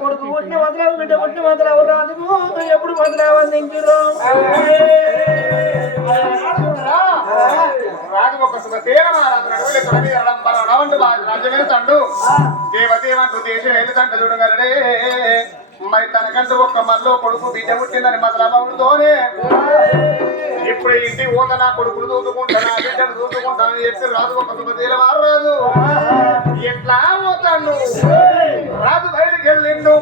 కొడుకు పుట్టిన వదలవు బిడ్డ పుట్టిన వదలవు రాజుకు ఎప్పుడు వదలవందించురు రాజు ఒక రాజ్యమేతండు దేవదేవంటూ దేశం ఎందుకంటే చూడగలడే మరి తనకంటూ ఒక్క మల్లో కొడుకు బిడ్డ పుట్టిందని మదలమవుడుతోనే ఇప్పుడు ఇంటి పోత నా కొడుకులు దూదుకుంటానా బిడ్డను దూదుకుంటానని చెప్పి రాజు ఒక శుభతీల మారరాజు ఎట్లా పోతాను రాజు బయటికి వెళ్ళిండు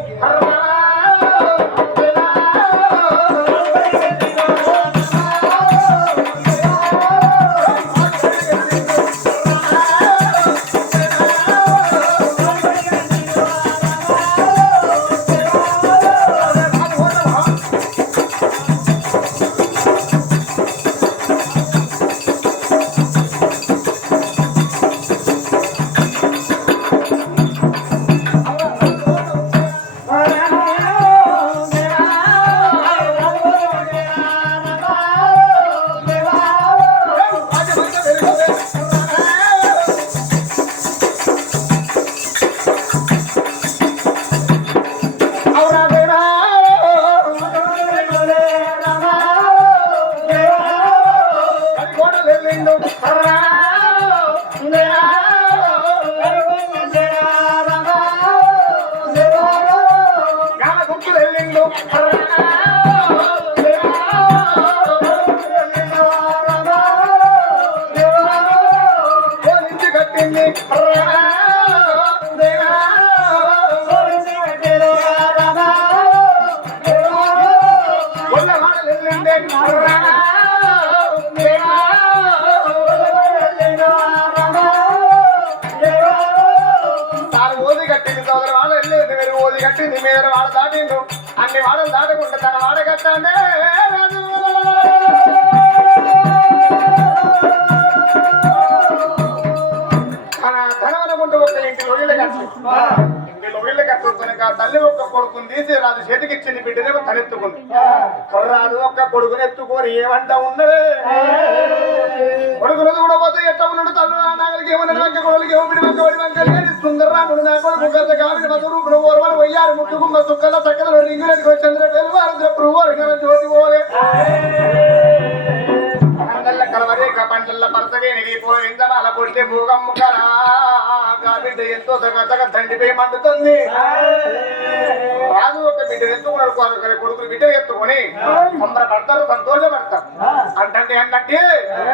కట్టింది మీద వాడు దాటిండు అన్ని వాడలు దాటకుండా తన వాడ కట్టానే రాజు తన ధనవనకుంటూ ఒక ఇంటి లొగిళ్ళ కట్టి ఇంటి లొగిళ్ళ కట్టుకున్నాక తల్లి ఒక్క కొడుకుని తీసి రాజు చేతికి ఇచ్చింది బిడ్డనేమో తలెత్తుకుంది రాజు ఒక్క కొడుకుని ఎత్తుకొని ఏమంటా ఉన్నదే కొడుకులు కూడా పోతే ఎట్లా ఉన్నాడు తల్లు నాగలికి ఏమన్నాడు వంక కొడులకి ఏమిటి వంక వడి వంకలికి సుందర్రాముడు నా కొడుకు గత కావిడి మధురూపుడు ఓర్వలు వయ్యారు ముట్టుకుమ్మ సుక్కల చక్కల రింగులకి చంద్ర పేరు వారు జ్యోతి పోలే పండల్ల కలవరేక పంటల్ల పరసగే నిలిపోయి ఇందమాల పొడితే భూగమ్ము కరా బిడ్డ ఎంతో దగ్గర దండిపోయి మండుతుంది రాజు ఒక బిడ్డ ఎత్తుకున్నాడు కొడుకులు బిడ్డ ఎత్తుకొని సంబరపడతారు సంతోషపడతారు అంటే ఏంటంటే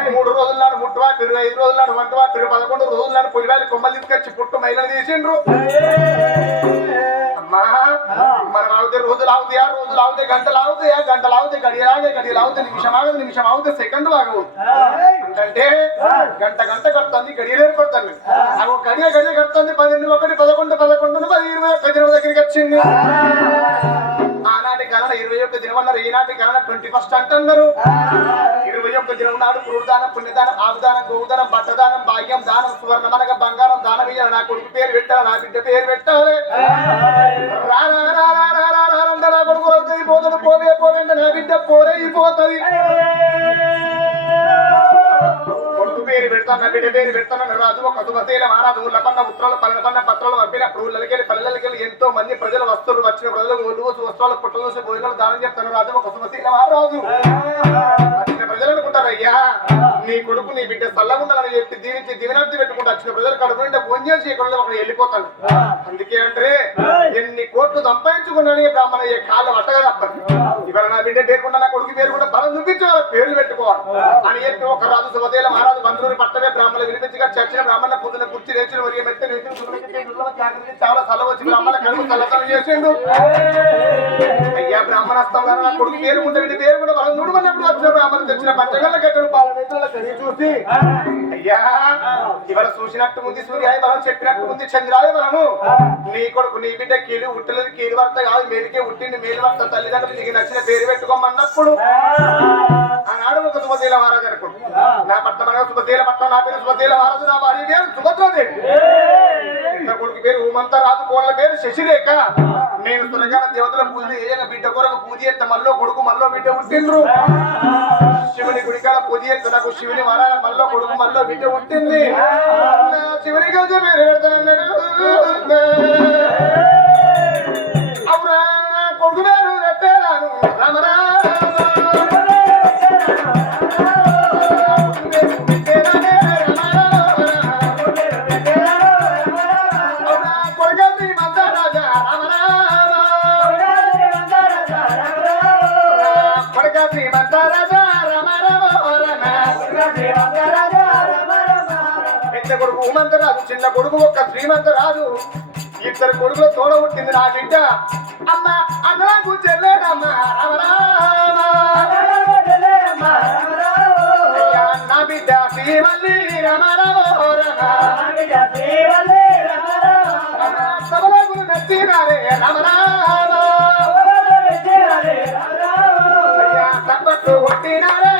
3 రోజుల నాడు ముట్టువా 25 రోజుల నాడు వంటవా 11 రోజుల నాడు పులివాలి కొమ్మలు తీసుకొచ్చి పుట్టు మైలను తీసిండ్రు అమ్మా మనం ఆగితే రోజులు ఆగుతాయా రోజులు ఆగుతాయి గంటలు ఆగుతాయా గంటలు ఆగుతాయి గడియలు ఆగుతాయి నిమిషం ఆగుతాయి సెకండ్ ఆగవు అంటే గంట కడుతుంది గడియలు ఏర్పడుతుంది అవి గడియ కడుతుంది 12 1 11 11 10 21 దగ్గరికి వచ్చింది ఆనాటి కాలం 21 దినం అన్నారు ఈనాటి కాలం 21 అంటున్నారు 21 దినం నాడు క్రూరదానం పుణ్యదానం ఆవుదానం గోదానం బట్టదానం భాగ్యం దానం సువర్ణ మనక బంగారం దానం ఇయ్యాలి నా కొడుకు పేరు పెట్టాలి నా బిడ్డ పేరు పెట్టాలి నా కొడుకు పోతుంది పోవేంట నా బిడ్డ పోరైపోతుంది కొడుకు పేరు పెడతాను బిడ్డ పేరు పెడతాను రాజు ఒక శుభశీల మహారాజు ఊళ్ళపన్న ఉత్తరాలు పల్లెపన్న పత్రాలు పంపినప్పుడు ఊళ్ళకెళ్ళి పల్లెలకెళ్ళి ఎంతో మంది ప్రజలు వస్తువులు వచ్చిన ప్రజలు ఒళ్ళు వస్త్రాలు పుట్టదోసి భోజనాలు దానం చేస్తాను రాజు ఒక శుభశీల మహారాజు వచ్చిన ప్రజలు అనుకుంటారు అయ్యా నీ కొడుకు నీ బిడ్డ చల్లగుండాలని చెప్పి దీనికి దివినార్థి పెట్టుకుంటూ వచ్చిన ప్రజలు కడుపు నిండా భోజనం చేసి అక్కడ వెళ్ళిపోతాను అందుకే అంటే ఎన్ని కోట్లు సంపాదించుకున్నాను బ్రాహ్మణ కాళ్ళు పట్టగా తప్పదు ఇవాళ నా బిడ్డ పేరుకుండా నా కొడుకు పేరు కూడా బలం చూపించాలి పేర్లు పెట్టుకోవాలి అని చెప్పి ఒక రాజు శుభశీల మహారాజు బంధువులు పట్టమే బ్రాహ్మణులు వినిపించగా చర్చిన బ్రాహ్మణ పొద్దున కుర్చీ లేచిన వరి మెత్త చాలా సల వచ్చి బ్రాహ్మణ కడుపు చల్లతనం చేసిండు అయ్యా బ్రాహ్మణస్తం నా కొడుకు పేరు ఉంటే వీటి పేరు కూడా బలం చూడమన్నప్పుడు వచ్చిన బ్రాహ్మణ తెచ్చిన పంచగల్ల కట్టడు పాలనేతల చూసి అయ్యా ఇవాళ చూసినట్టు ఉంది సూర్యాయ బలం చెప్పినట్టు ఉంది చంద్రాయ బలము నీ కొడుకు నీ బిడ్డ కీలు ఉట్టలేదు కీలు వార్త కాదు మేలుకే ఉట్టింది మేలు వార్త తల్లిదండ్రులు నీకు నచ్చిన పేరు పెట్టుకోమన్నప్పుడు ఆనాడు ఒక శుభశీల మహారాజు అనుకోడు నా పట్టణ శుభశీల పట్టణం నా పేరు శుభశీల మహారాజు నా భార్య పేరు సుభద్రాదేవి నా కొడుకు పేరు హోమంత రాజు కోళ్ళ పేరు శశిరేఖ నేను సురగాన దేవతల పూజ ఏక బిడ్డ కొరకు పూజ చేస్తే మళ్ళీ కొడుకు మళ్ళీ బిడ్డ పుట్టిండ్రు శివుని గుడికాడ పూజ చేస్తే నాకు శివుని వరాల మళ్ళీ కొడుకు మళ్ళీ బిడ్డ పుట్టింది శివుని కలిసి పేరు పెడతానన్నాడు భూమంతరాజు చిన్న కొడుకు ఒక్క శ్రీమంతరాజు ఇద్దరు కొడుకుల తోడ పుట్టింది నా బిడ్డ అమ్మ అన్నకు చెల్లేనమ్మా నా బిడ్డ శ్రీవల్లి సభలకు నచ్చినారే తప్పట్లు కొట్టినారే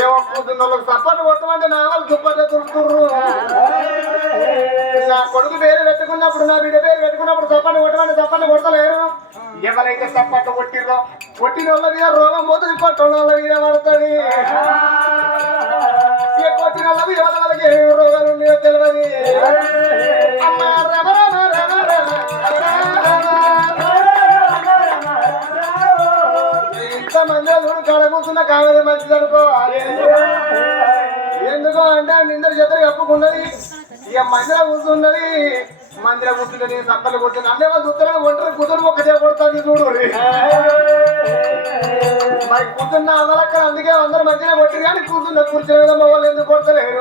ఏమో కూతున్న వాళ్ళకి సప్పట్లు కొట్టమంటే నా వాళ్ళు దుప్పట్లు తుడుతుర్రు నా కొడుకు పేరు పెట్టుకున్నప్పుడు నా బిడ్డ పేరు పెట్టుకున్నప్పుడు సప్పట్లు కొట్టమంటే సప్పట్లు కొడతలేరు ఎవరైతే సప్పట్లు కొట్టిర్రో కొట్టిన వాళ్ళ మీద రోగం పోతుంది కొట్టిన వాళ్ళ మీద పడుతుంది కొట్టిన వాళ్ళ మీద వాళ్ళకి ఏ రోగాలు ఉన్నాయో తెలియదు అమ్మ రమ రమ రమ ఇంతమంది కడ కూర్చున్న కావాలి మంచిది అనుకోవాలి ఎందుకో అంటే నిందరు చేతులు కప్పుకున్నది ఇక మందిర కూర్చున్నది మందిర కూర్చుంటే సత్తలు కూర్చుని అన్నీ వాళ్ళు చూస్తారు ఒంటరి కూతురు ఒక్కటే కొడుతుంది చూడు మరి కూర్చున్న అమలక్క అందుకే అందరు మంచిగా కొట్టి కానీ కూర్చున్న కూర్చునే విధంగా వాళ్ళు ఎందుకు కొడతలేరు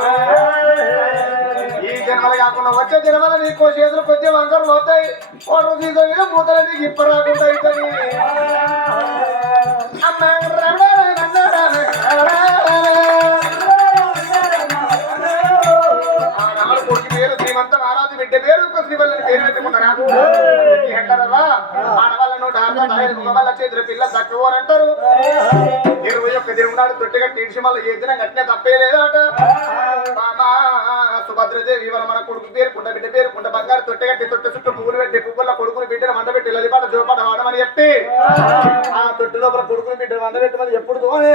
ఈ జన్మలు కాకుండా వచ్చే జన్మల నీకు చేతులు కొద్దిగా వంకరు పోతాయి ఓటర్ తీసే మీద పూతలు నీకు ఇప్ప రాకుండా అవుతుంది కొడుకు పేరు శ్రీమంత నారాజు బిడ్డ పేరు శ్రీవల్లని పేరు పెట్టుకున్నారా ఆడవాళ్ళ నోట మగవాళ్ళ చేతుల పిల్ల తక్కువ అంటారు 21 దినమునాడు తొట్టిగట్టి ఇడిచి మళ్ళీ ఏ దినం కట్టినా తప్పేలేదట సుభద్రదేవి మన కొడుకు పేరు కుండ బిడ్డ పేరు కుండ బంగారు తొట్టిగట్టి తొట్టి చుట్టూ పువ్వులు పెట్టి పువ్వుల కొడుకులు బిడ్డను మండబెట్టి లలిపాట జోపాట వాడమని చెప్పి ఆ తొట్టి లోపల కొడుకులు బిడ్డను మండబెట్టమని ఎప్పుడు తోనే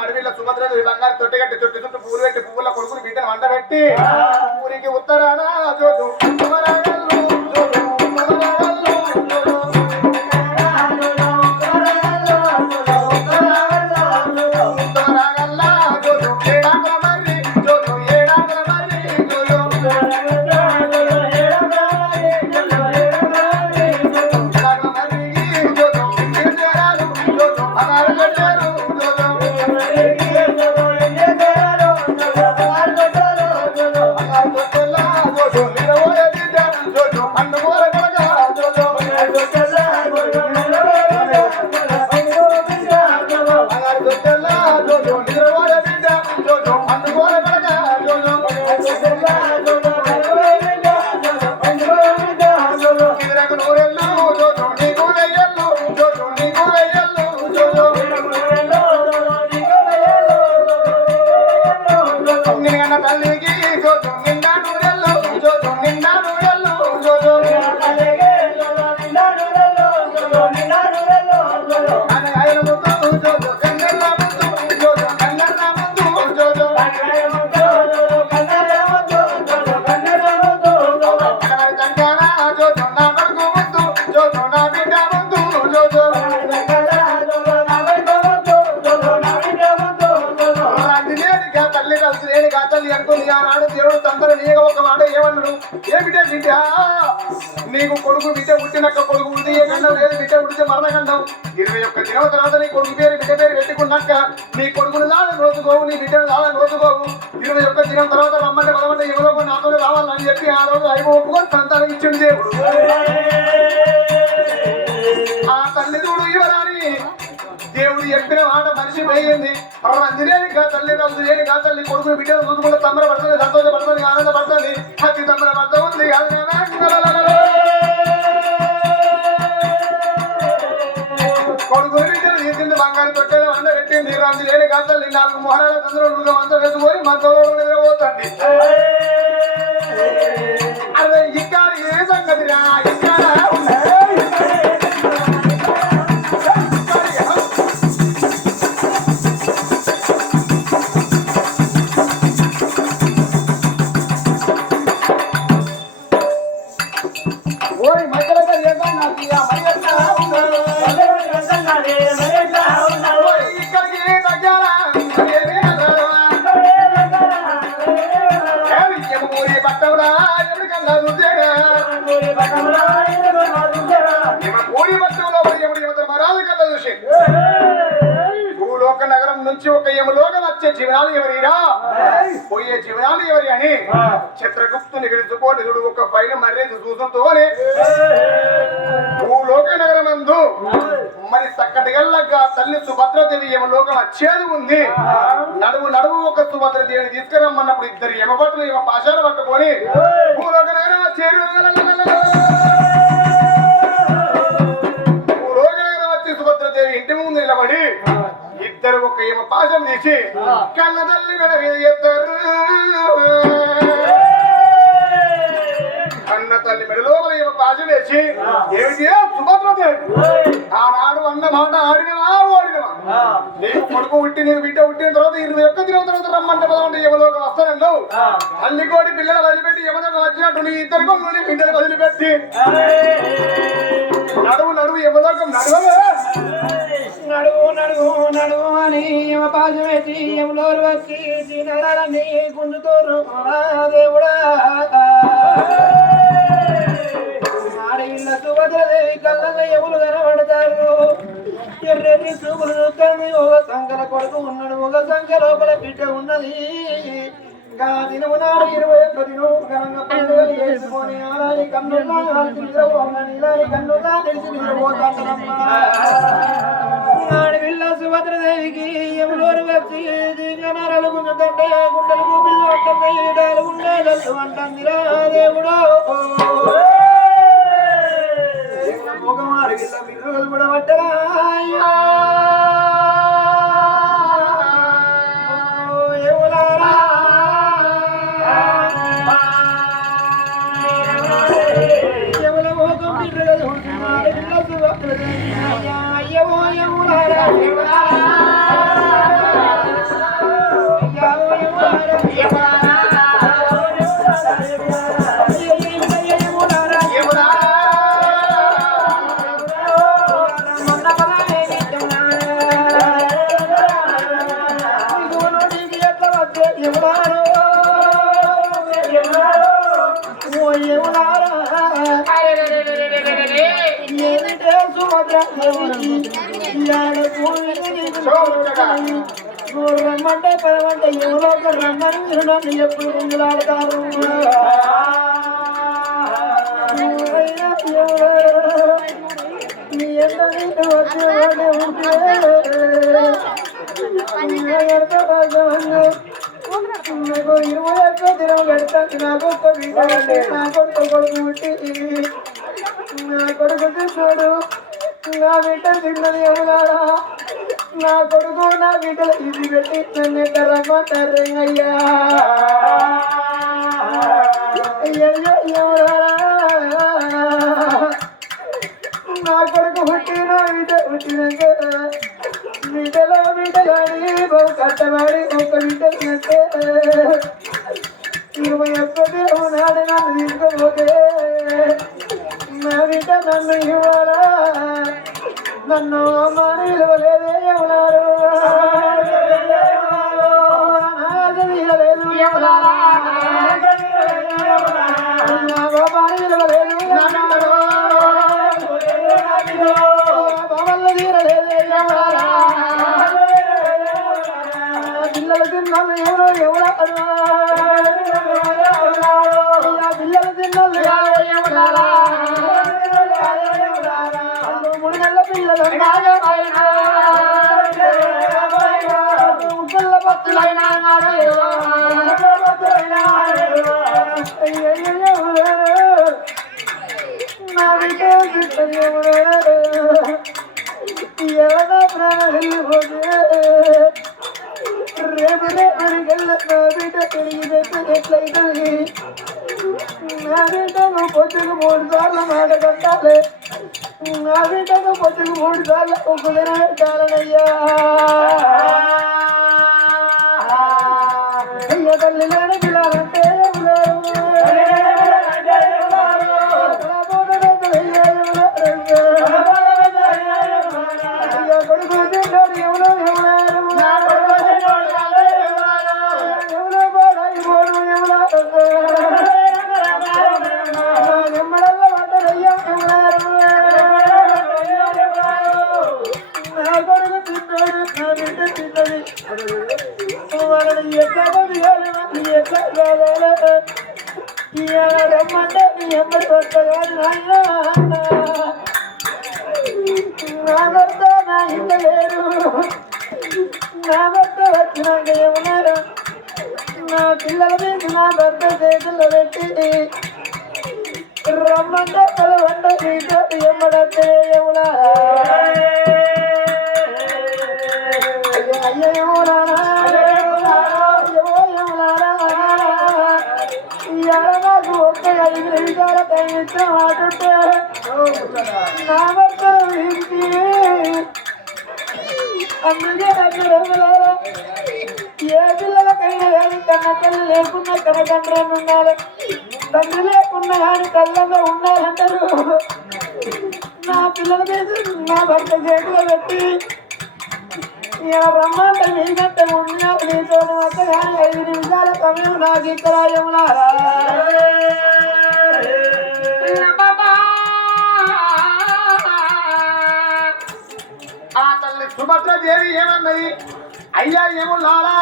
ఆడవిల్ల సుభద్రదేవి బంగారు తొట్టిగట్టి తొట్టి చుట్టూ పువ్వులు పెట్టి పువ్వుల కొడుకులు బిడ్డను మండబెట్టి ఊరికి ఉత్తరాన జోజు దేవుడు తండ్రి నీగా ఒక మాట ఏమన్నాడు ఏమిటే బిడ్డ నీకు కొడుకు బిడ్డ పుట్టినాక కొడుకు పుడితే ఏ గండం లేదు బిడ్డ పుడితే మరణగండం 21 దినం తర్వాత నీ కొడుకు పేరు బిడ్డ పేరు పెట్టుకున్నాక నీ కొడుకును దాని రోజుకోవు నీ బిడ్డను దాని రోజుకోవు 21 దినం తర్వాత రమ్మంటే బలమంటే ఎవరో నాతో రావాలని చెప్పి ఆ రోజు అయిపో ఒప్పుకొని సంతానం ఇచ్చింది దేవుడు ఆ తల్లి చూడు ఇవ్వరాని దేవుడు చెప్పిన మాట మనిషి పోయింది అందులేనిగా తల్లి రంజులేనిగా తల్లి కొడుకు బిడ్డలు చూసుకుంటే సంబరపడుతుంది సంతోషపడుతుంది ఆనందపడుతుంది అతి సంబరపడుతూ ఉంది కొడుకు బిడ్డలు తీసింది బంగారు తొట్టెలు వంద పెట్టింది రంజులేనిగా తల్లి 4 మొహరాల చంద్రుడు వంద వేసుకొని మనతో నిద్రపోతుంది అదే ఇక్కడ ఏ సంగతి నుంచి ఒక యమలోకం వచ్చే జీవనాలు ఎవరిరా పోయే జీవనాలు ఎవరి అని చిత్రగుప్తుని గెలుచుకోని ఒక పైన మర్యాద చూసుతోనే భూలోక నగరమందు మరి చక్కటి గల్లగా తల్లి సుభద్రదేవి యమలోకం వచ్చేది ఉంది. నడువు నడువు ఒక సుభద్రదేవిని తీసుకురమ్మన్నప్పుడు ఇద్దరు యమభటులు యమ పాశాలు పట్టుకొని భూలోక నగరం వచ్చేరు. భూలోక నగరం వచ్చి సుభద్రదేవి ఇంటి ముందు నిలబడి ఇద్దరు ఒక యమ పాశం తీసి కన్న తల్లి మీద ఎత్తారు. అన్న తల్లి మెడలోపల ఏమో పాశం వేసి ఏమిటి సుభద్రదేవి ఆనాడు అన్న మాట ఆడినవా ఆడినవా నీకు కొడుకు ఉట్టి నీకు బిడ్డ పుట్టిన తర్వాత 21 దినం తర్వాత రమ్మంటే పదమంటే యమలోకం వస్తానన్నావు. అన్ని కోటి పిల్లలు వదిలిపెట్టి యమలోకం వచ్చినట్టు నీ ఇద్దరు కొడుకుని బిడ్డలు వదిలిపెట్టి నడువు నడువు యమలోకం నడువే నడువు నడువు నడువు అని యమ పాశం వేసి యమలోరు వచ్చి నరాలన్నీ గుంజుతోరు దేవుడా. ఆడవిల్ల సుభద్రదేవి కళ్ళల్లో ఎవరు కనబడతారు. ఎర్రెడ్డి చూపులు చూస్తుంది. ఒక సంకల కొడుకు ఉన్నాడు, ఒక సంఖ లోపల బిడ్డ ఉన్నది. దినము నాడు 21 దినం ఘనంగా పండుగలు చేసుకొని ఆడాలి కన్నుల్లా నిద్రపోయి కన్నుల్లా తెలిసి నిద్రపోతాడమ్మా. ఆడవిల్ల సుభద్రదేవికి యములోరు వచ్చి నరాలు గుంజుతుంటే గుండెలు గూపిల్లు అంటున్నాయి, ఈడాలు ఉండేదల్లు అంటుందిరా దేవుడు. ఒక మాడవిల్ల మిర్రులు కూడా పట్టరా రమ్మంటే పదమంటే ఎవరో ఒక రమ్మని మీరు నన్ను ఎప్పుడు ముందులాడతారు. నీ ఎంత వచ్చేవాడే ఉంటే నాకు 21 దినం పెడతాను. నాకు ఒక్క బిడ్డ అంటే నా కొడుకు పుట్టి నా కొడుకు తిన్నాడు, నా బిడ్డ తిన్నది ఎవరాడా. నా కొడుకు నా బిడ్డలు ఇది పెట్టి నన్ను ఎట్లా రమ్మంటారు అయ్యా. అయ్యయ్యో ఎవరాడా నా కొడుకు పుట్టి నా బిడ్డ పుట్టినాక బిడ్డలని బాబు కట్టబడి ఒక బిడ్డలంటే 21 దినం నాడు నన్ను తీసుకోపోతే నా బిడ్డ నన్ను ఇవ్వాలా. నన్ను మాని విలువలేదే ఎవరారు, విలువలేదు ఎవరారా, బాబాని విలువలేదు బాబల్ల తీరలేదే ఎవరారా. పిల్లలు తిన్నాను ఎవరో ఎవరారు, పిల్లలు తిన్నాను ఎవరారా. పిల్లలు ముగ్గుల భక్తులైనా నా బిడ్డ ఎవరో ప్రాణిపోతే రేపు రేపటికెళ్ళ నా బిడ్డ పెరిగి ఎట్లయితుంది. నా బిడ్డకు పొద్దుకు 3 సార్లు మాట కట్టాలి. నా బిడ్డకు పొద్దుకు 3 సార్లు ఒక్కదిన పెట్టాలనయ్యా. అయ్య తల్లి లేని పిల్లాలంటే కొడుకు తింటాడు ఎవరో ఎవరు ఎవరో బాడాయి పోను ఎవరో ఎమ్మడల్లో పడ్డదయ్యా ఎవరు. నా కొడుకు తిన్నాడు, నా బిడ్డ తిన్నది, రమ్మంటే నీ ఎమ్మడి వస్తా కానీ నాయనా నా భర్త నా ఇంట్లో లేరు నా భర్త వచ్చినాక ఏమన్నారు నా పిల్లల మీద నా భర్త చేతుల్లో పెట్టి రమ్మంటే పిలవంట నీతో ఎమ్మడంటే ఏమునా అయ్యో ఏమునా నాకు ఒక్క 5 నిమిషాల టైం ఇచ్చిన మాటుంటే నా భర్త అందుకే ఏ పిల్లలకైనా కానీ కన్న తల్లి లేకున్నా కన్న తండ్రి ఉండాలి తండ్రి లేకున్నా కానీ కళ్ళలో ఉండాలంటారు నా పిల్లల మీద నా భర్త చేతిలో పెట్టి బ్రహ్మాండ మీకంటే ఉన్నా నీతో వద్ద కానీ 5 నిమిషాల సమయం నాకు ఇక్కడ ఏమన్నారా ఆ తల్లి సుభద్రదేవి ఏమన్నది అయ్యా ఏమున్నారా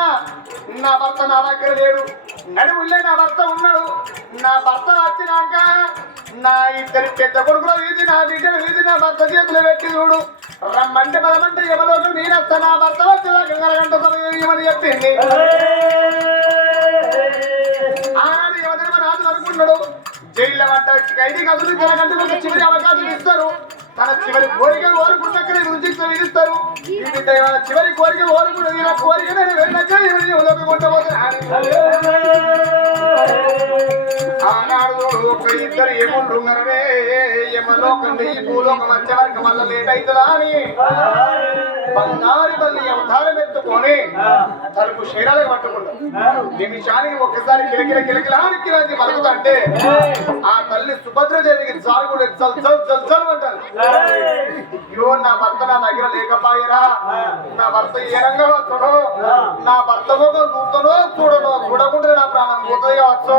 నా భర్త నా దగ్గర లేడు నడుముల్లే నా భర్త ఉన్నాడు నా భర్త వచ్చినాక నా ఇద్దరి పెద్ద కొడుకులో వీధి నా బిడ్డలు వీధి నా భర్త చేతులు పెట్టి చూడు రమ్మంటే బలమంటే ఎవరోజు నేనొస్తా నా భర్త వచ్చేదాకా గంట సమయం ఏమని చెప్పింది ఆనాడు యువధర్మ రాజు అనుకున్నాడు జైల్లో పడ్డ ఖైదీ కదులు గంటలకు చివరి అవకాశం ఇస్తారు తన చివరి కోరిక కోరుకున్నక్కడే రుచితో విధిస్తారు చివరి కోరిక కోరుకున్న కోరిక నేను ఆనాడు ఒక ఇద్దరు ఏముండ్రుంగరవే యమలోకం ఈ భూలోకం వచ్చే వరకు మళ్ళీ లేట్ అవుతుందా అని బంగారు తల్లి అవతారం ఎత్తుకొని తలుపు శరీరాలకు పట్టుకుంటాం నిమిషానికి ఒక్కసారి కిలకిల కిలకిలానికి రాజు పలుకుతుంటే ఆ తల్లి సుభద్రదేవికి జారుగుడు జల్ జల్ జల్ జల్ అంటారు అయ్యో నా భర్త నా దగ్గర లేకపోయిరా నా భర్త ఏ రంగా వస్తాడో నా భర్త ముఖం చూస్తానో చూడనో చూడకుండా నా ప్రాణం పోతుంది కావచ్చు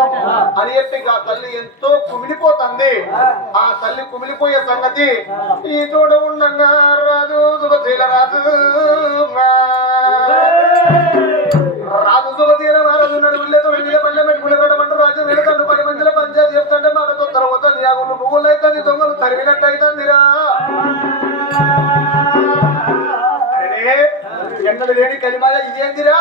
అని చెప్పి ఆ తల్లి ఎంతో కుమిలిపోతుంది ఆ తల్లి కుమిలిపోయే సంగతి ఈ చూడ ఉండగా రాజు శుభశీల రాజు రాజు శుభశీల రాజు నడుగులేతో వెళ్ళి పల్లె పెట్టుకునే పెట్టమంటారు రాజు వెళ్తాను 10 మందిలో పంచాయతీ చెప్తుంటే మాట తొందర పోతుంది ఆ గుళ్ళు పువ్వులు అవుతుంది దొంగలు తరిగినట్టు అవుతుందిరా ఎన్నడు లేని కలిమాయ ఇదేందిరా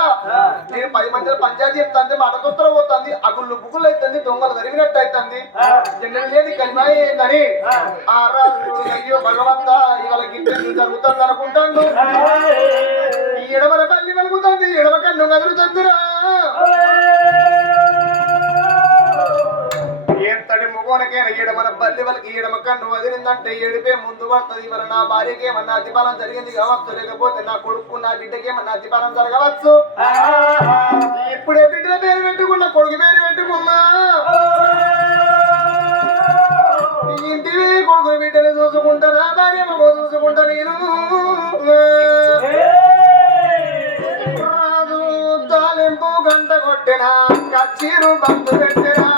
నేను 10 మందిలో పంచాయతీ చెప్తాంటే మాట తొందర పోతుంది ఆ గుళ్ళు పువ్వులు అవుతుంది దొంగలు తరిగినట్టు అవుతుంది ఎన్నడు లేని కలిమాయ ఏందని ఆ రాజు అయ్యో భగవంత ఇవాళ గిన్నె జరుగుతుంది అనుకుంటాడు ఈ ఎడమల పల్లి వెలుగుతుంది ఎడమ కన్ను కదులుతుందిరా ఎంతటి ముఖోనకైనా ఎడమల బల్లి వాళ్ళకి ఎడమ కన్ను వదిలిందంటే ఏడిపే ముందు పడుతుంది ఇవాళ నా భార్యకి ఏమన్నా అతిపాలన జరిగింది కావచ్చు లేకపోతే నా కొడుకు నా బిడ్డకి ఏమన్నా అతిపాలన జరగవచ్చు ఇప్పుడే బిడ్డల పేరు పెట్టుకున్నా కొడుకు పేరు పెట్టుకున్నా ఇంటివి కొడుకు బిడ్డని చూసుకుంటా నా భార్య మగో చూసుకుంటా నేను రాజు తాలింపు గంట కొట్టిన కచ్చీరు బంధు పెట్టినా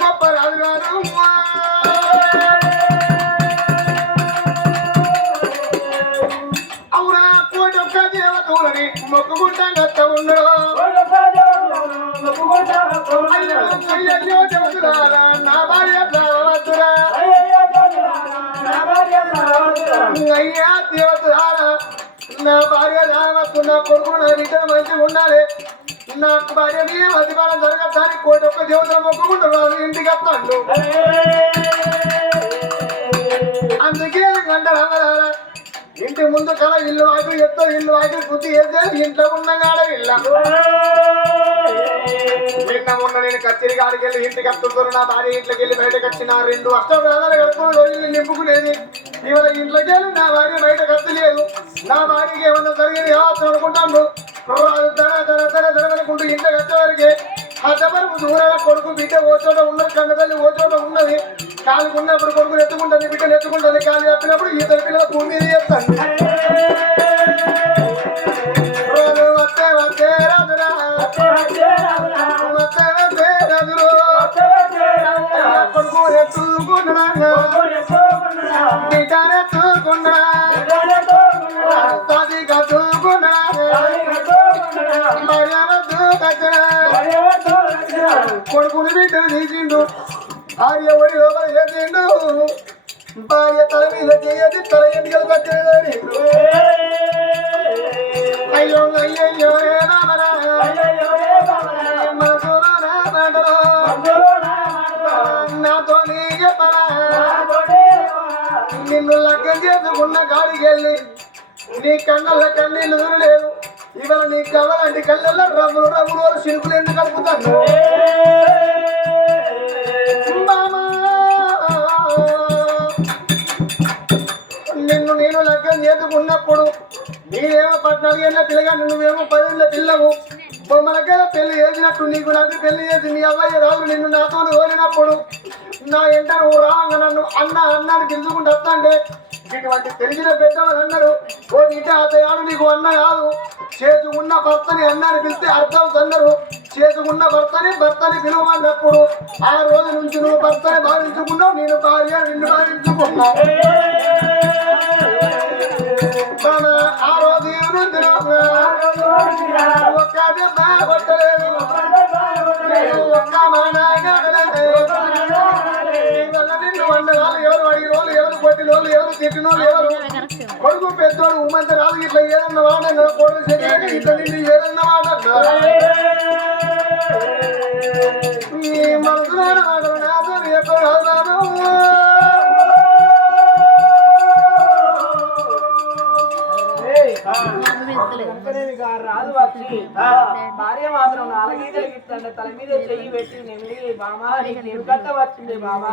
గొప్ప రాజుగారు అవునా కోటొక్క దేవతలని మొక్కుకుంటా గత్త ఉండడు అయ్యో దేవతులారా నా భార్య రావద్దురా అయ్యా దేవతులారా నా భార్య రావద్దు నా కొడుకు నా బిడ్డ మంచిగా ఉండాలి నాకు భార్య అధికారం జరగద్దాని కోటొక్క దేవతలు మొక్కుకుంటున్నాను ఇంటికి వస్తాడు అందుకే అంటారా ఇంటి ముందు కల ఇల్లు వాకి ఎత్తో ఇల్లు వాకి బుద్ధి వేసేది ఇంట్లో ఉన్న కాడ ఇల్ల నిన్న ఉన్న నేను కచేరి కాడికి వెళ్ళి ఇంటికి వస్తున్నాను నా భార్య ఇంట్లోకి వెళ్ళి బయటకు వచ్చిన 2 వర్షాలు కడుపుకొని రోజులు నింపుకునేది ఇవాళ ఇంట్లోకి వెళ్ళి నా భార్య బయట ఖర్చు లేదు నా భార్యకి ఏమన్నా జరిగింది కావచ్చు అనుకుంటాను అనుకుంటూ ఇంట్లో వచ్చేవారికి అద్దపరుపు దూరాల కొడుకు బిడ్డ ఓ చోట ఉన్నది కన్న తల్లి ఓ చోట ఉన్నది కాలు ఉన్నప్పుడు కొడుకుని ఎత్తుకుంటుంది బిడ్డను ఎత్తుకుంటుంది కాలు తప్పినప్పుడు ఇద్దరు పిల్లల భూమి మీద చేస్తాను వస్తే వస్తే రాజురా వస్తే వస్తే రాజురు కొడుకు ఎత్తుకున్నా బిడ్డను ఎత్తుకున్నా సాది కత్తుకున్నా కొడుకుని బిడ్డను తీసిండు భార్య ఒడి లోపల చేసిండు భార్య తల మీద చేయది తల ఎండికలు కట్టేదని అయ్యో అయ్యయ్యో నాతో నీ చెప్పరా నిన్ను లగ్గం చేసుకున్న గాడికి వెళ్ళి నీ కళ్ళ కన్నీళ్ళు లేదు ఇవాళ నీకు కావాలంటే కళ్ళల్లో రవ్వులు రవ్వులు సిరుకులు ఎందుకు కలుపుతాను నిన్ను నేను లగ్గం చేసుకున్నప్పుడు నీవేమో 14 ఏళ్ళ పిల్లగా నువ్వేమో 10 ఏళ్ళ పిల్లవు బొమ్మలకే పెళ్లి చేసినట్టు నీకు నాకు పెళ్లి చేసి మీ అబ్బాయి రాజు నిన్ను నాతో కోరినప్పుడు నా ఎంట నువ్వు రాంగ నన్ను అన్నాన్ని గెలుచుకుంటూ వస్తాంటే ఇటువంటి తెలిసిన పెద్దవాళ్ళు అన్నారు ఓ ఇంటి అతయాడు నీకు అన్న కాదు చేసుకున్న భర్తని అన్నాన్ని పిలిస్తే అర్థం అన్నారు చేసుకున్న భర్తని పిలువన్నప్పుడు ఆ రోజు నుంచి నువ్వు భర్తని భావించుకున్నావు నేను భార్య నిన్ను భావించుకున్నావు ఆ రోజు ఒక్క దెబ్బ కొట్టలేదు ఒక్క నిన్ను వందరాలు ఎవరు అడిగిన వాళ్ళు ఎవరు కొట్టిన వాళ్ళు ఎవరు తిట్టిన వాళ్ళు ఎవరు కొడుకు పెద్దోడు ఉమ్మంత రాదు ఇట్లా ఏదన్నా వాడన్నా కొడుకు చెట్టు ఇట్లా నిన్ను ఏదన్నా వాడన్నా నీ మనసులో నాదు ఎక్కడ రాదు వచ్చి భార్య మాత్రం నాలుగీతలు ఇస్తాంటే తల మీద చెయ్యి పెట్టి నెమ్మి బామా నీకు నేను కట్ట వచ్చింది బామా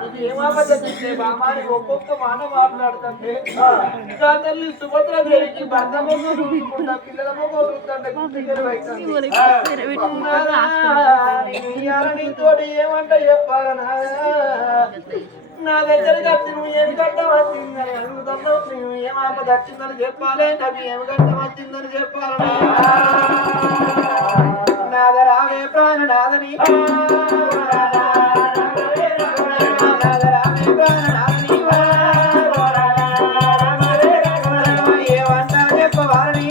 నీకు ఏమాపద్దే బామా నీకు ఒక్కొక్క మాట మాట్లాడుతుంటే ఇంకా తల్లి సుభద్రదేవికి భర్త మొగ్గు చూసుకుంటా పిల్లల మొగ్గు నీతోటి ఏమంట చెప్పాలనా నా దగ్గరకు వచ్చి నువ్వు ఏం కట్ట వచ్చిందని అడుగుతున్నావు నువ్వు ఏం ఆపద వచ్చిందని చెప్పాలి నాకు ఏం కట్ట వచ్చిందని చెప్పాలి నాద రావే ప్రాణనాథని నాద రావే ప్రాణనాథని ఏమంటా చెప్పవాలని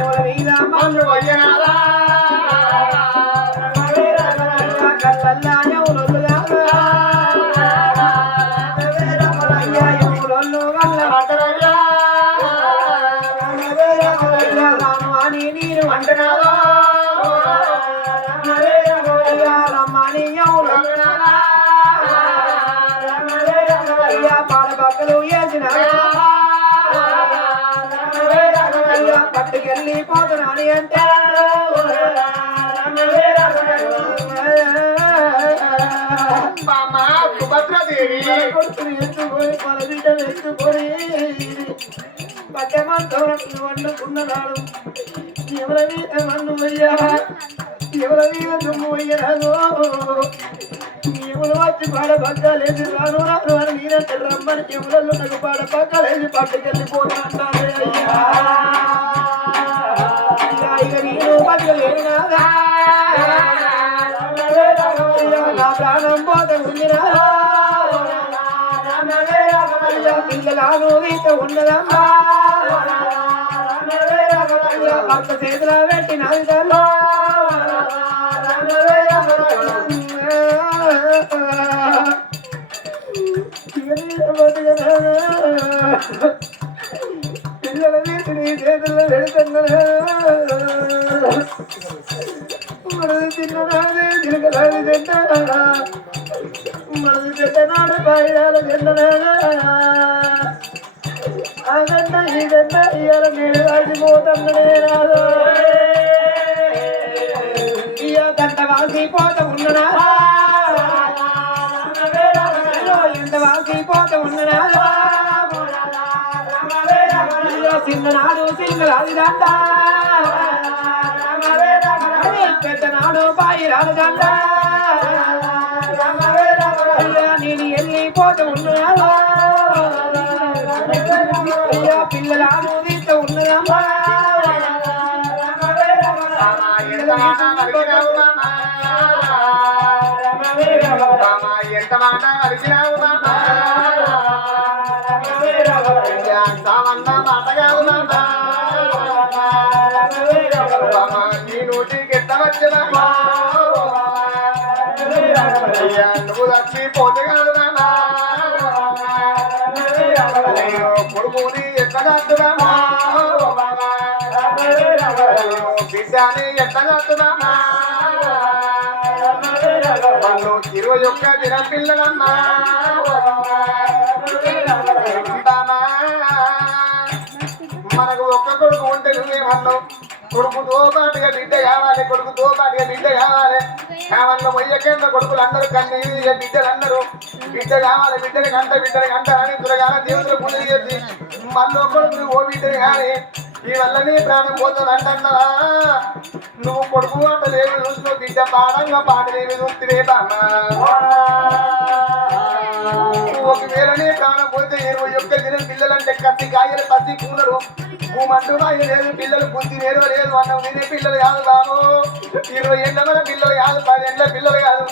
ఎవరి మీద మన్ను అయ్యనాదా పట్టుకెళ్ళి పోతున్నాని అంటే సుభద్రాదేవి కొడుకుని ఎత్తుకొని మన బిడ్డను ఎత్తుకొని పట్టమంతో వండుకున్నాడు ఎవరి మీద మన్ను అయ్యా ఎవరి మీద దుమ్ము అయ్యరాదు ఎవరు వచ్చి పాడ పక్కలేసి రాను రాను అని మీరంటే రమ్మని ఎవరల్లో నాకు పాడ పక్కలేసి పట్టుకెళ్ళిపోతాంటారే అయ్యా ఇక నేను పక్కలేను నాదా నా ప్రాణం పోత ఉందిరా పిల్లలు ఈత ఉన్నదమ్మా భర్త చేతిలో పెట్టినది తల్లా పిల్లల వీటిని చేతుల్లో పెడుతున్నా మనది తిన్ననాడే తిరగలాది తింటాడా మనది తిట్టనాడు బాయిడాల తింటనాడా ఆ గంట ఈ గంట ఇవాళ నేను రాసిపోతున్నాడే రాదు ఇక గంట వాసిపోత ఉన్ననా చిన్ననాడు సింగలాది దండ పెద్దనాడు బాయి రాదు దండ నేను వెళ్ళిపోతూ ఉన్నావా పిల్లలాడు తీస్తూ ఉన్నదమ్మా ఎంత మాట అడిగినావు సామన్న మాట కాదు నీ నోటికి ఎట్ట వచ్చిన నువ్వు చచ్చిపోతే కాదు కొడుకుని ఎట్లా కాదునా బిడ్డని ఎట్లా కాదునా 21 దినం పిల్లలమ్మా మనకు ఒక్క కొడుకు ఉంటే నువ్వేమన్నావు కొడుకుతో పాటుగా బిడ్డ కావాలి కొడుకుతో పాటుగా బిడ్డ కావాలి కావాల మొయ్యకేంద్ర కొడుకులు అందరూ కన్నీ బిడ్డలు అందరూ బిడ్డ కావాలి బిడ్డలు గంట అని దురగాల దేవుడు పూజ చేసి మళ్ళీ కొడుకు ఓ బిడ్డలు కానీ ఈ వల్లనే ప్రాణం పోతుంది అంటున్నావా నువ్వు కొడుకు అంటలేవి చూసిన బిడ్డ పాడంగా పాటలేవి చూస్తే బామ్మ ఒకవేళనే ప్రాణం పోతే 21 దినం పిల్లలంటే కత్తి కాయలు పత్తి కూలరు మంటు బాయి లేదు పిల్లలు బుద్ధి వేరు లేదు అన్నం తినే పిల్లలు కాదు బాబు 20 ఏళ్ళ మన పిల్లలు కాదు 10 ఏళ్ళ పిల్లలు కాదు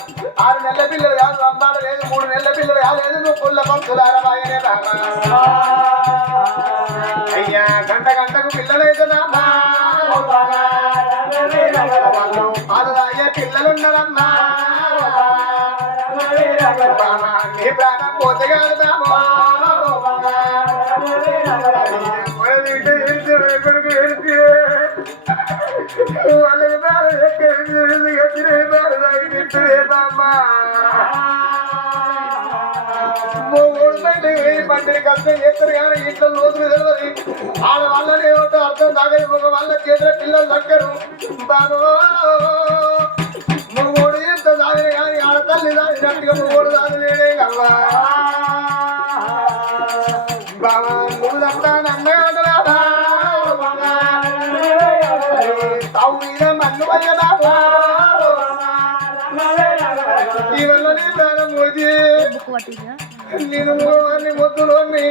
6 నెలల పిల్లలు కాదు అమ్మాడు లేదు 3 నెలల పిల్లలు కాలేదు నువ్వు పుల్ల పంతులు అరబాయనే బాబా అయ్యా గంటకు పిల్లలైతే పాలరాయ పిల్లలున్నారమ్మా నీ ప్రాణం పోతే కాదు పండిని కష్టం చేస్తారు కానీ ఇంట్లో లోతులు తెలియదు వాళ్ళ వల్లనే ఏమిటో అర్థం కాగలి ఒక వాళ్ళ చేతిలో పిల్లలు దక్కరు బాబు మూడు ఎంత సాగిన కానీ ఆడతల్లి దానినట్టుగా మూడు దానిలేడే కవ్వా బాబా నువ్వు దస్తానన్నా తావు మీద మన్ను అయ్యదా ఈ వల్ల నీ ప్రాణం పోతే నేను అన్ని మొత్తులు అన్ని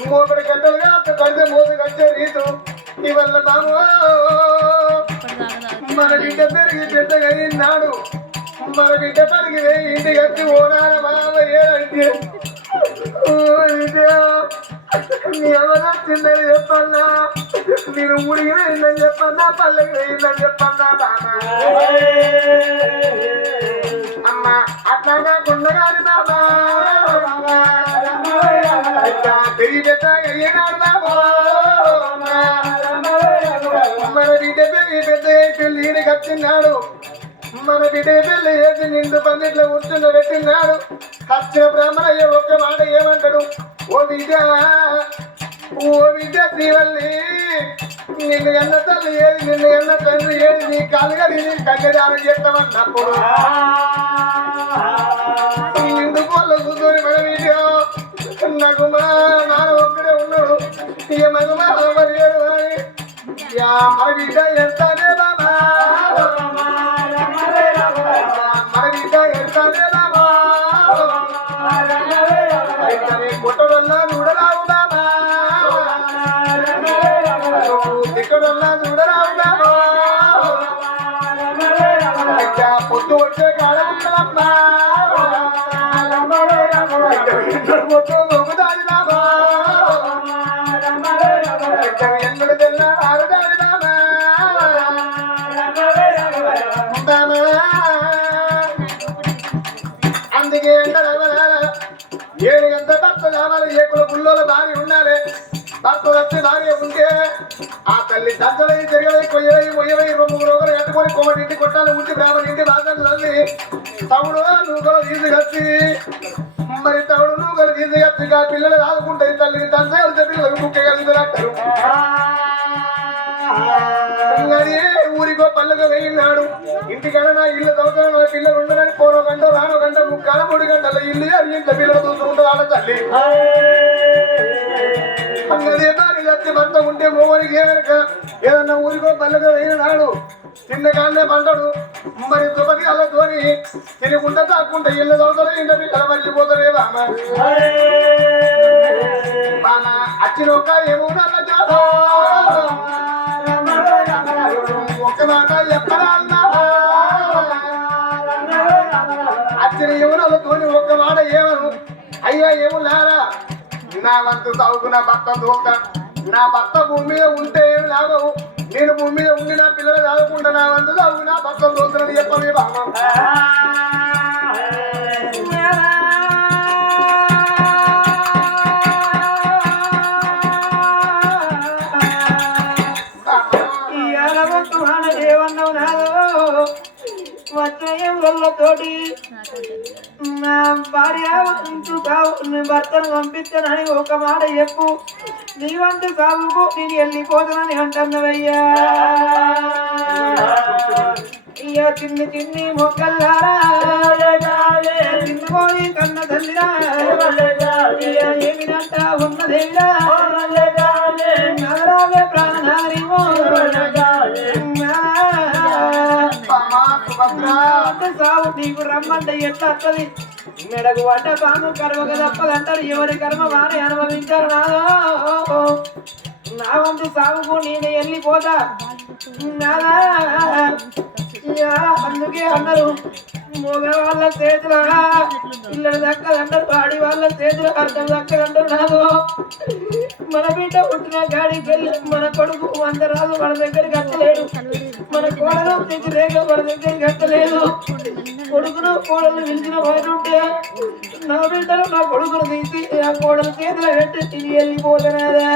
3 గంటలుగా కడితే మోసు కట్టే రీతు ఈ వల్ల బాబు మన బిడ్డ పెరిగి పెద్దగా అయినాడు మన బిడ్డ పెరిగి ఇంటికి వచ్చి ఓనాల బాబ ఏదంటే నీ ఎవరో చిన్నది చెప్పన్నా నేను ముడిగి వేయిందని చెప్పన్నా పల్లెకి వేయిందని చెప్పన్నా బాబా అమ్మ అట్లా కాకుండా కాదు బాబా పెరిగి పెద్దగా అయ్యేనాడు బాబా మన బిడ్డ పెరిగి పెద్ద పెళ్ళి కట్టినాడు మన బిడ్డ పెళ్ళి వేసి నిండు పందిట్లో కూర్చుండ పెట్టినాడు వచ్చిన బ్రాహ్మణయ్య ఒక్క మాట ఏమంటాడు ఓ విద్య శ్రీవల్లి నిన్ను ఎన్న తల్లి ఏది నిన్ను ఎన్న తండ్రి ఏది నీ కాలుగా నేను కన్యదానం చేస్తామన్నప్పుడు నిండు కోళ్ళ కూర్చొని మన వీడియో నాకు మా నాన్న ఒక్కడే ఉన్నాడు ఇక మగ మరి లేడు అని మన బిడ్డ ఎంతనే బాబా మన బిడ్డ ఎంతనే బాబా కొట్టడల్లా చూడరావు బాబా దిక్కడల్లా చూడరావు బాబా పొద్దు వచ్చే కాడ ఉండదమ్మా పొద్దు మొగ్గుదాది బాబా ఎన్నడు తెల్లా ఆరుదాది బాబా అందుకే ఏడు గంట భర్త కావాలి ఏకుల పుల్లోల భార్య ఉండాలి భర్త వచ్చే భార్య ఉంటే ఆ తల్లి దంచలై తిరగలై కొయ్యవై 2 రోజులు కట్టుకొని కోమటింటి కొట్టాలి ఉండి బ్రాహ్మణింటి బాధలు తల్లి తవుడు నూకలు తీసుకొచ్చి మరి తవుడు నూకలు తీసుకొచ్చి ఆ పిల్లలు ఆదుకుంటాయి తల్లిని దంచగలితే పిల్లలు ముక్కగలుగుతారు ఊరికో పళ్ళగా వేయినాడు ఇంటికన్నా నా ఇల్లు తవ్వుతాను పిల్లలు ఉండడానికి 1 గంట 2 గంట 3 గంటల ఇల్లు ఇంట్లో పిల్లలు చూసుకుంటారు ఆడ తల్లి అదే వచ్చి భర్త ఉంటే మోవరికి ఏమనక ఏదన్నా ఊరికో పల్లెకో అయిన నాడు తిన్నగానే పంటడు మరి దుపతి అల్లతోని తినకుండా తాకుంటే ఇల్లు చదువుతారు ఇంత పిల్లలు మర్చిపోతారే బామ బామ అచ్చిన ఒక్క ఏమో ఒక్క మాట చెప్పరా అన్నా అచ్చిన ఎవరాలతోని ఒక్క మాట ఏమను అయ్యా ఏమో లేరా నా వంతు తాగుకు నా భర్త తోలుతా నా భర్త భూమి మీద ఉంటే ఏమి లాభము నేను భూమి మీద ఉండి నా పిల్లలు తాగుకుంటా నా వంతు తాగు నా భర్త తోలుతానని చెప్పమే బామ ఏమన్నావు నాదో వచ్చతోటి నా భార్య భర్తను పంపించానని ఒక మాట చెప్పు నీ వంతు సాగుకు నేను వెళ్ళిపోతానని అంటున్నవయ్యా ఇయ్య చిన్ని చిన్ని మొక్కల్లారా చిన్నపోయి కన్న తల్లిరా ఏమినంట ఉన్నదేవిరా నగరాలే ప్రాణారిమో సాగు నీకు రమ్మంటే ఎట్లా వస్తుంది మెడకు వంట పాము కర్మక తప్పదంటారు ఎవరి కర్మ వారే అనుభవించారు నాదో నా వంతు సాగుకు నేను వెళ్ళిపోతా నాదా అందుకే అన్నారు మగవాళ్ళ చేతుల పిల్లలు దక్కదంటారు ఆడి వాళ్ళ చేతుల అర్థం దక్కదంటారు నాదో మన బిడ్డ పుట్టిన గాడికి వెళ్ళి మన కొడుకు అందరాలు మన దగ్గరికి కట్టలేడు మన కోడలు తెచ్చి రేఖ మన దగ్గరికి కట్టలేదు కొడుకును కోడలు పిలిచిన పోయినుంటే నా బిడ్డలు నా కొడుకును తీసి ఆ కోడలు చేతులు పెట్టి తిరిగి వెళ్ళిపోతున్నారా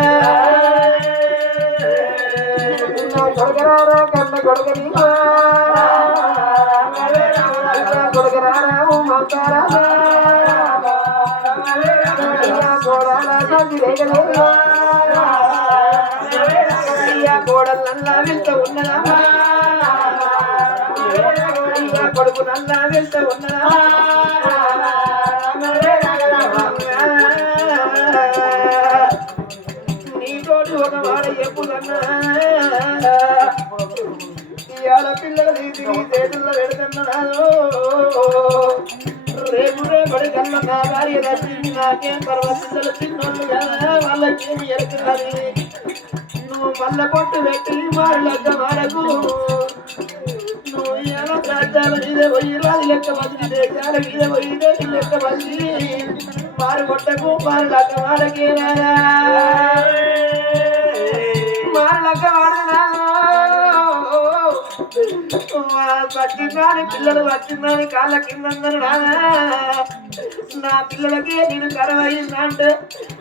నా కొడుకరారా కన్న కొడుకని కొడుకరారా మాతారా కోడలు నల్లా వెళ్తూ ఉన్నదా కొడుకు నల్లా వెళ్తూ ఉన్నదా నీతోటి ఒక మాట చెప్పుదన్నా ఇవాళ పిల్లలు తీసి నీ చేతుల్లో పెడుతున్నాను రేపు రేపటి కన్నా నా భార్య దర్శించి నాకేం పర్వతించలు చిన్నోళ్ళు కదా వాళ్ళకేమి ఎరుకున్నది నువ్వు మల్ల పొట్టు పెట్టి మాడలక్క మాడకు నువ్వు ఎలా రాజ్యాల మీద పోయి రాజు లెక్క మంది దేశాల మీద పోయి దేశం లెక్క మంది మారు కొట్టకు మారులక్క మాడకేనా మారులక్క మాడనా వచ్చిందని పిల్లలు వచ్చిందని కాళ్ళ కిందందరు రాదా నా పిల్లలకి నేను కరవయిందా అంటే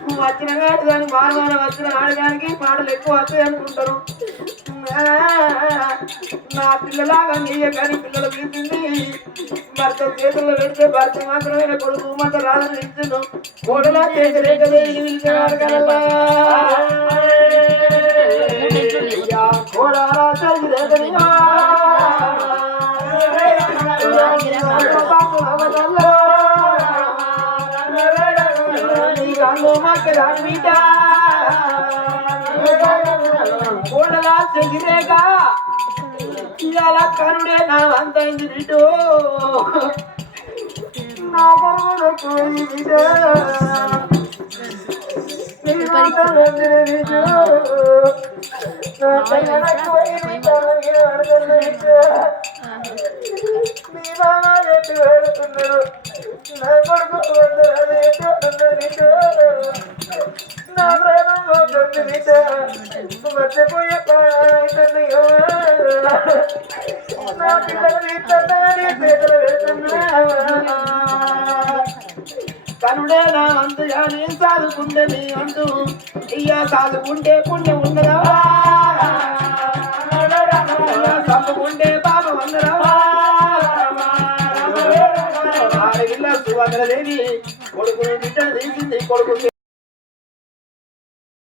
నువ్వు వచ్చిన కాదు దాన్ని మానవాన వచ్చిన ఆడడానికి మాటలు ఎక్కువ వస్తాయి అనుకుంటారు నా పిల్లలాగా నీయే కానీ పిల్లలు పిలిచింది భర్త చేతుల్లో పెడితే భర్త మాత్రమే కొడుకు మాత్రం రాదని ఇచ్చిండు కోడలా చేసే కదే పిలిచేవాడు కదా కోడారా చదివేదని కోడలా చెగిరేగా ఇవాళ కరుడే నా అంతైంది బిడ్డు నా కరుడు మీ బాబా ఎట్టు పెడుతున్నారు నా కొడుకు నా ప్రాణం మర్చిపోయే నా పిల్లలు కనుడే నా అంతు కానీ సాదుకుంటే నీ అంటూ ఇయ్యా సాదుకుంటే పుణ్యం ఉండదా చంపుకుంటే పాపం అందరా ఆడవిల్ల సుభద్రదేవి కొడుకుని బిడ్డను తీసింది కొడుకు